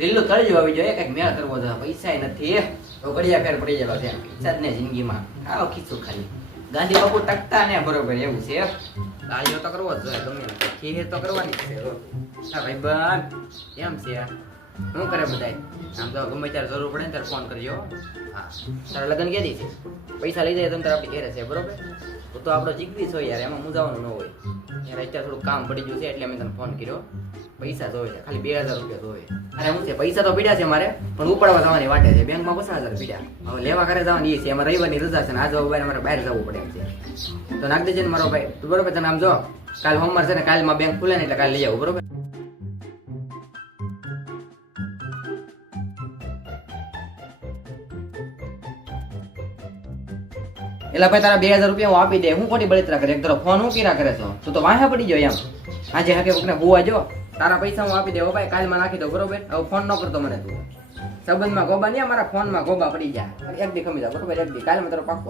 લીલું તળિયું આવી જોઈએ, કઈક મેળ કરવો જોઈએ, પૈસા નથી તો ઘડિયા ફેર પડી જાય છે પૈસા જ ને જિંદગીમાં આવો ખીચું ખાલી ગાંધી બાપુ ટકતા ને બરોબર એવું છે તાળીઓ તો કરવો જ જોઈએ ગમે ખીર તો કરવાની જ છે હા ભાઈ બન એમ છે શું કરે બધાય આમ તો ગમે ત્યારે જરૂર પડે ને ત્યારે ફોન કરજો હા તારા લગ્ન ક્યાંથી છે પૈસા લઈ જાય તો તારે આપણી ઘેરે છે બરોબર તો આપણો જીગરી છો યાર એમાં મુજાવાનું ન હોય યાર અત્યારે થોડું કામ પડી ગયું છે એટલે મેં તને ફોન કર્યો પૈસા જોવે છે ખાલી 2000 રૂપિયા જોવે અરે હું છે પૈસા તો પીડ્યા છે મારે પણ ઉપાડવા જવાની વાટે છે બેંકમાં 50,000 પીડ્યા હવે લેવા કરે જવાની એ છે એમાં રવિવારની રજા છે ને આજ ભાઈ મારે બહાર જવું પડે એમ છે તો નાખ દેજે ને મારો ભાઈ તું બરોબર તને આમ જો કાલ સોમવાર છે ને કાલમાં બેંક ખુલે ને એટલે કાલે લઈ આવું બરોબર એટલે ભાઈ તારા 2000 રૂપિયા હું આપી દે હું ખોટી બળતરા કરે એક તારો ફોન હું કીરા કરે છો તું તો વાહે પડી ગયો એમ આજે હાકે કોકને હોવા જો તારા પૈસા હું આપી દે હો ભાઈ કાલમાં નાખી દો બરોબર હવે ફોન ન કરતો મને તું સંબંધમાં ગોબા નહીં મારા ફોનમાં ગોબા પડી જાય એક દી ખમી જા બરોબર એક દી કાલમાં તારો પાક્કો